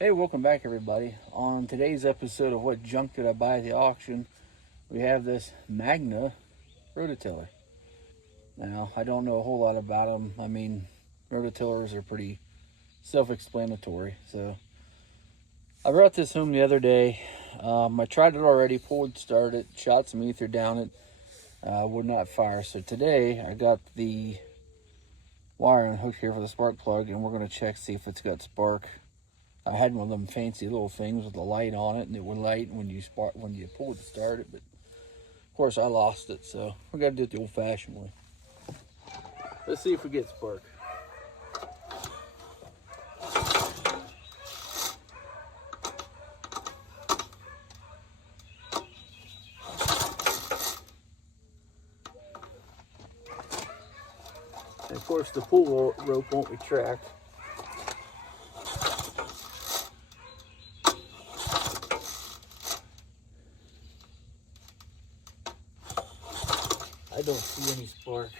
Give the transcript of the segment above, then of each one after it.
Hey, welcome back everybody. On today's episode of What Junk Did I Buy at the Auction, we have this Magna rototiller. Now, I don't know a whole lot about them. I mean, rototillers are pretty self-explanatory. So, I brought this home the other day. I tried it already, pulled, started, shot some ether down it, would not fire. So today, I got the wire unhooked here for the spark plug, and we're going to check, see if it's got spark. I had one of them fancy little things with the light on it, and it would light when you pull it to start it. But of course, I lost it, so we got to do it the old-fashioned way. Let's see if we get spark. And of course, the pull rope won't retract. I don't see any spark.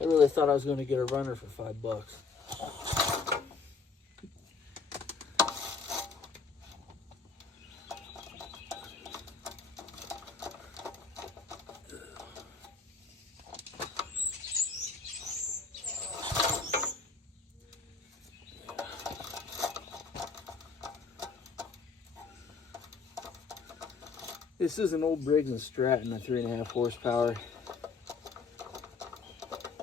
I really thought I was going to get a runner for $5. This is an old Briggs & Stratton, a 3.5 horsepower.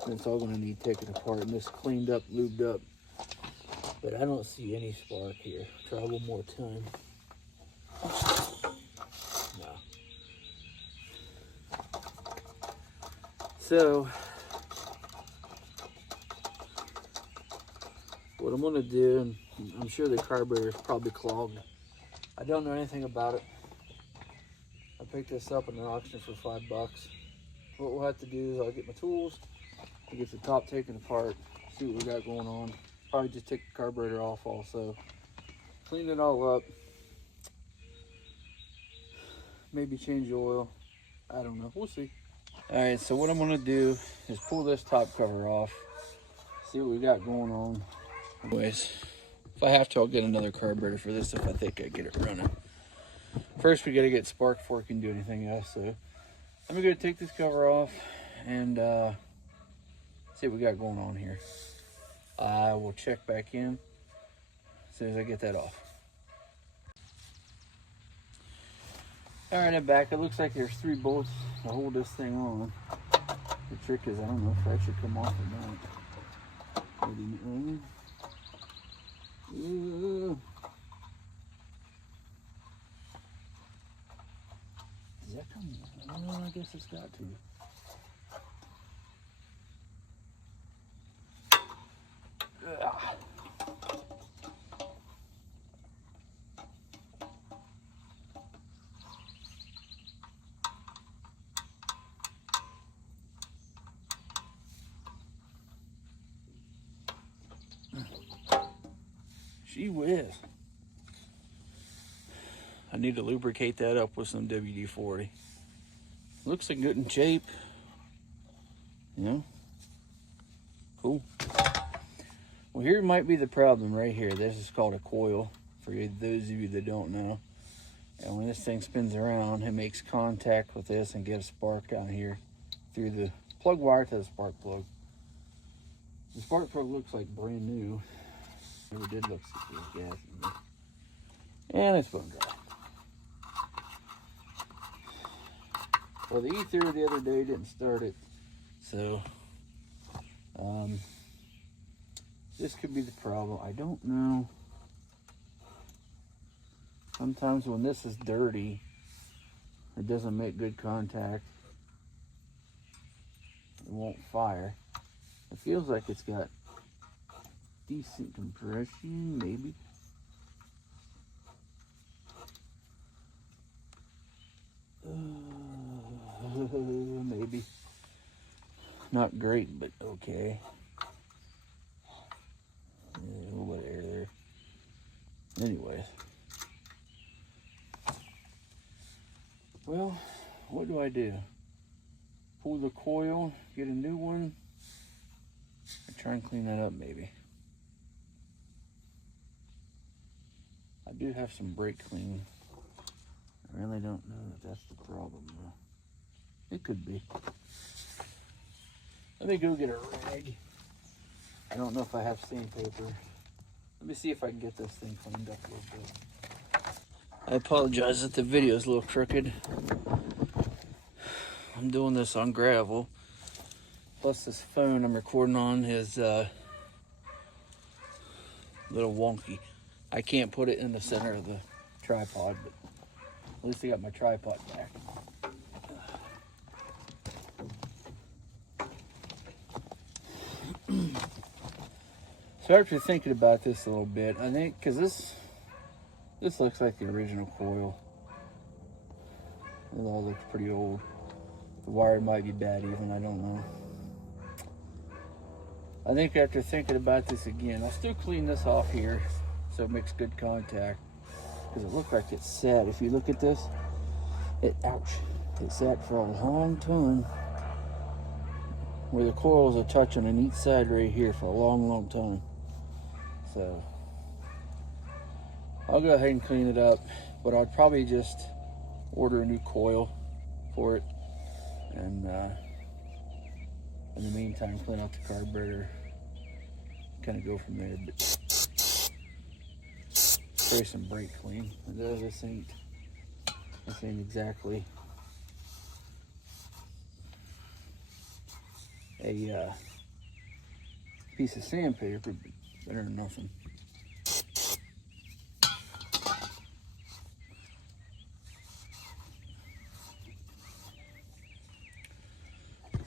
It's all going to need taken apart and this cleaned up, lubed up. But I don't see any spark here. Try one more time. No. So, what I'm going to do, and I'm sure the carburetor is probably clogged. I don't know anything about it. I picked this up in an auction for $5. What we'll have to do is I'll get my tools, I'll get the top taken apart, see what we got going on. Probably just take the carburetor off also. Clean it all up. Maybe change the oil. I don't know. We'll see. Alright, so what I'm going to do is pull this top cover off. See what we got going on. Anyways, if I have to, I'll get another carburetor for this if I think I get it running. First, we got to get spark before we can do anything else. So I'm going to take this cover off and see what we got going on here. I will check back in as soon as I get that off. Alright, I'm back. It looks like there's 3 bolts to hold this thing on. The trick is, I don't know if that should come off or not. Does that come on? I guess it's got to. Gee whiz. I need to lubricate that up with some WD-40. Looks like good in shape. Yeah. Cool. Well, here might be the problem right here. This is called a coil, for those of you that don't know. And when this thing spins around, it makes contact with this and gives spark down here through the plug wire to the spark plug. The spark plug looks like brand new. Never did look like gas in there. And it's bone dry. Well, the ether the other day didn't start it, so this could be the problem. I don't know. Sometimes when this is dirty, it doesn't make good contact. It won't fire. It feels like it's got decent compression, maybe. Maybe. Not great, but okay. Yeah, a little bit of air there. Anyways. Well, what do? Pull the coil, get a new one, try and clean that up maybe. I do have some brake clean. I really don't know that that's the problem though. It could be. Let me go get a rag. I don't know if I have sandpaper. Let me see if I can get this thing cleaned up a little bit. I apologize that the video is a little crooked. I'm doing this on gravel. Plus this phone I'm recording on is a little wonky. I can't put it in the center of the tripod, but at least I got my tripod back. So after thinking about this a little bit, I think, because this looks like the original coil. It all looks pretty old. The wire might be bad even, I don't know. I think after thinking about this again, I'll still clean this off here so it makes good contact. Because it looks like it's sat. If you look at this, it sat for a long time. Where the coils are touching on each side right here for a long, long time. So I'll go ahead and clean it up, but I'd probably just order a new coil for it, and in the meantime clean out the carburetor, kind of go from there. But spray some brake clean. This ain't exactly a piece of sandpaper, but better than nothing.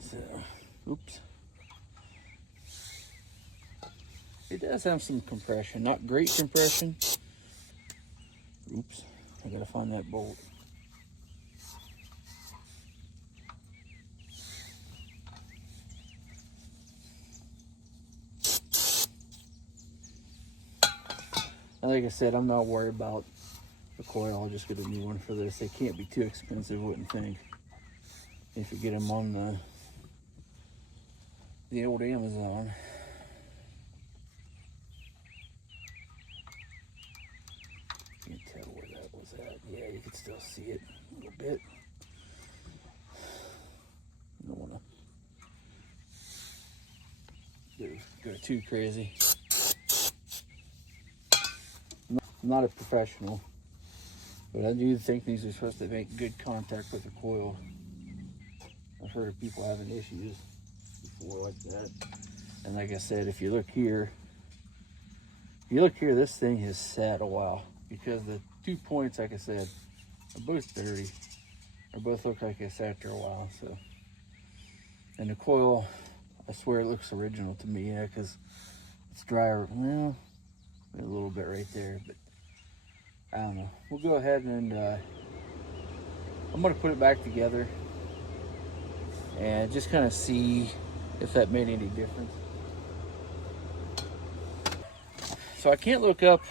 So, oops. It does have some compression, not great compression. Oops, I gotta find that bolt. And like I said, I'm not worried about the coil. I'll just get a new one for this. They can't be too expensive, I wouldn't think. If you get them on the old Amazon. Can't tell where that was at. Yeah, you can still see it a little bit. I don't want to go too crazy. I'm not a professional, but I do think these are supposed to make good contact with the coil. I've heard of people having issues before like that. And like I said, if you look here, this thing has sat a while, because the 2 points, like I said, are both dirty. They both look like they sat there a while. So, and the coil, I swear it looks original to me, yeah, because it's drier. Well, a little bit right there, but I don't know. We'll go ahead and I'm going to put it back together and just kind of see if that made any difference. So I can't look up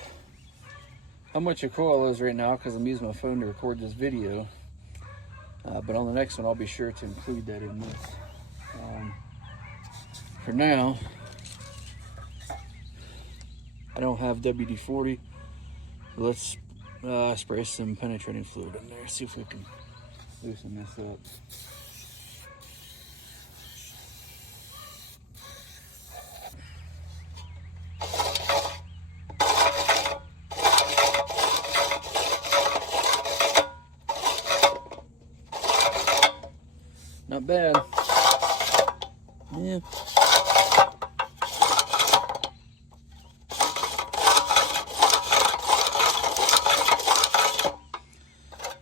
how much a coil is right now because I'm using my phone to record this video. But on the next one, I'll be sure to include that in this. For now, I don't have WD-40. Let's spray some penetrating fluid in there, see if we can loosen this up. Not bad. Yeah.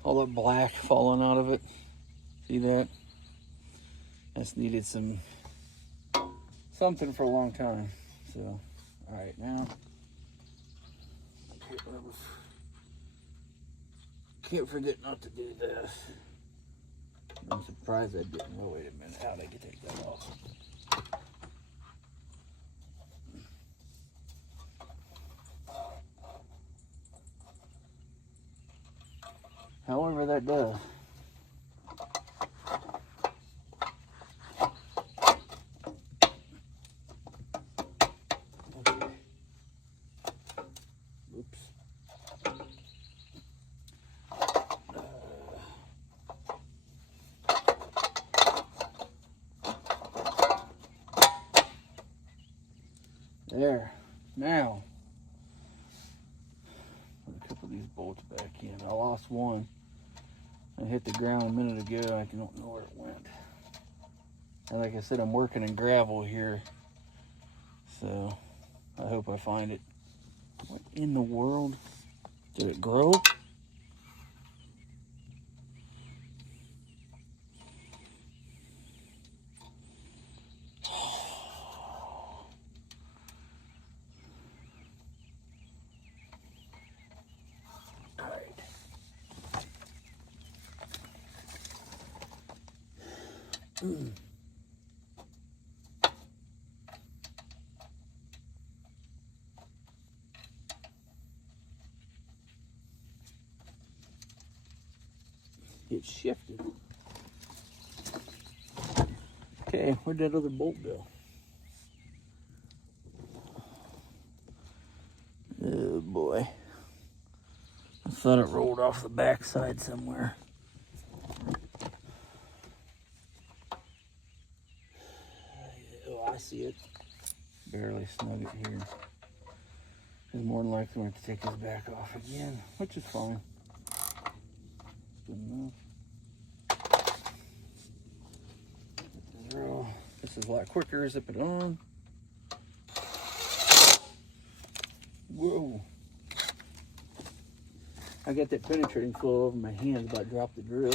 All that black falling out of it. See that? That's needed something for a long time. So, all right, now can't forget not to do this. I'm surprised I didn't. Oh, wait a minute. How'd I get take that off? However that does. There. Now, put a couple of these bolts back in. I lost one. I hit the ground a minute ago. I don't know where it went. And like I said, I'm working in gravel here. So I hope I find it. What in the world? Did it grow? It shifted. Okay, where'd that other bolt go? Oh boy. I thought it rolled off the backside somewhere. Oh, I see it. Barely snug it here. He's more than likely going to take his back off again, which is fine. Good enough. This is a lot quicker. Zip it on. Whoa. I got that penetrating flow over my hands, about to drop the drill.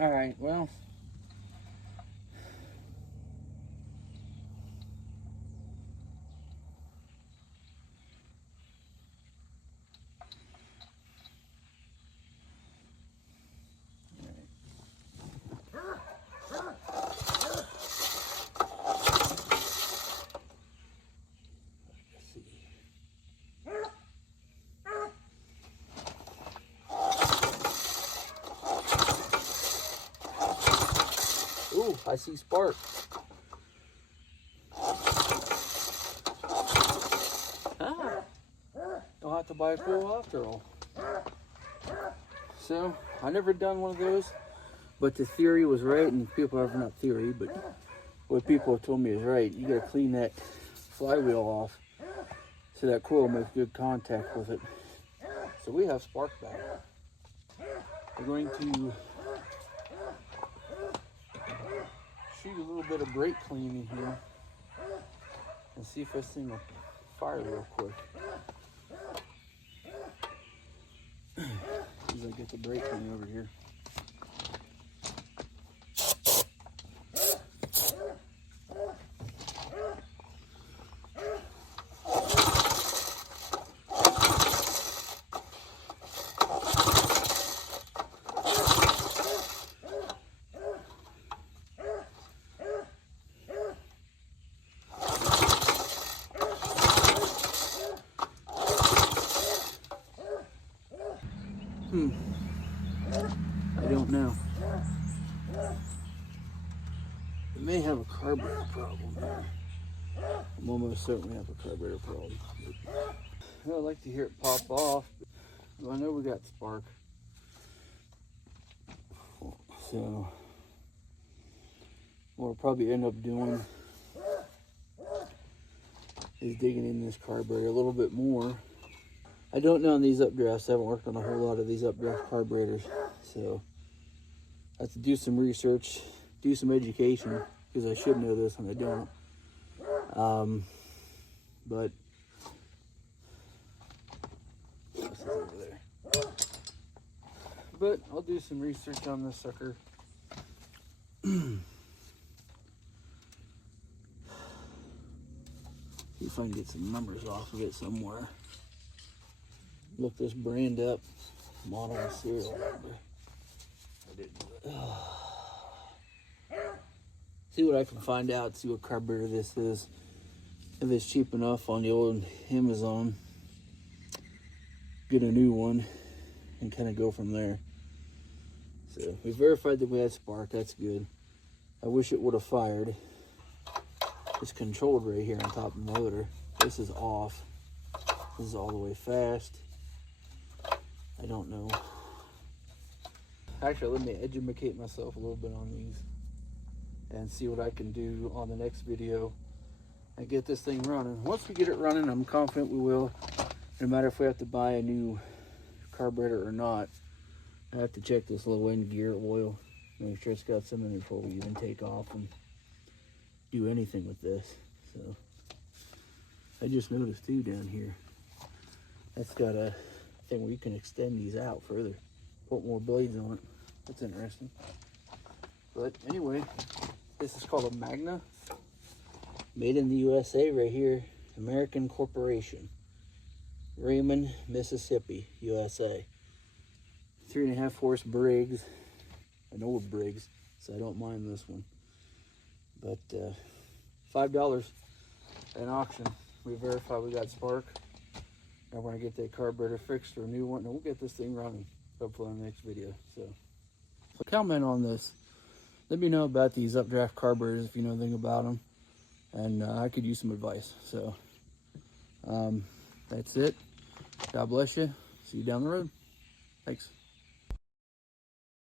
All right, well. Ooh, I see spark. Ah, don't have to buy a coil after all. So, I never done one of those, but the theory was right, and people have not theory, but what people have told me is right. You gotta clean that flywheel off so that coil makes good contact with it. So we have spark back. We're going to shoot a little bit of brake clean in here and see if this thing will fire real quick. As I get the brake clean over here. I don't know. It may have a carburetor problem there. I'm almost certain we have a carburetor problem. Well, I'd like to hear it pop off. But I know we got spark. So what we'll probably end up doing is digging in this carburetor a little bit more. I don't know on these updrafts. I haven't worked on a whole lot of these updraft carburetors. So I have to do some research, do some education, because I should know this and I don't. But what's this over there? But I'll do some research on this sucker. See if I can get some numbers off of it somewhere. Look this brand up, model and serial number. I didn't do it. See what I can find out, see what carburetor this is. If it's cheap enough on the old Amazon, get a new one and kind of go from there. So we verified that we had spark, that's good. I wish it would have fired. It's controlled right here on top of the motor. This is off. This is all the way fast. I don't know. Actually, let me educate myself a little bit on these and see what I can do on the next video and get this thing running. Once we get it running, I'm confident we will. No matter if we have to buy a new carburetor or not, I have to check this low end gear oil, make sure it's got some in it before we even take off and do anything with this. So I just noticed too down here, that's got a thing where you can extend these out further, put more blades on it. That's interesting. But anyway, this is called a Magna, made in the USA right here, American Corporation, Raymond, Mississippi, USA. 3.5 horse Briggs, an old Briggs, so I don't mind this one. But $5 at auction. We verify we got spark. I want to get that carburetor fixed or a new one, and we'll get this thing running hopefully in the next video. So comment on this. Let me know about these updraft carburetors if you know anything about them, and I could use some advice. So that's it. God bless you. See you down the road. Thanks.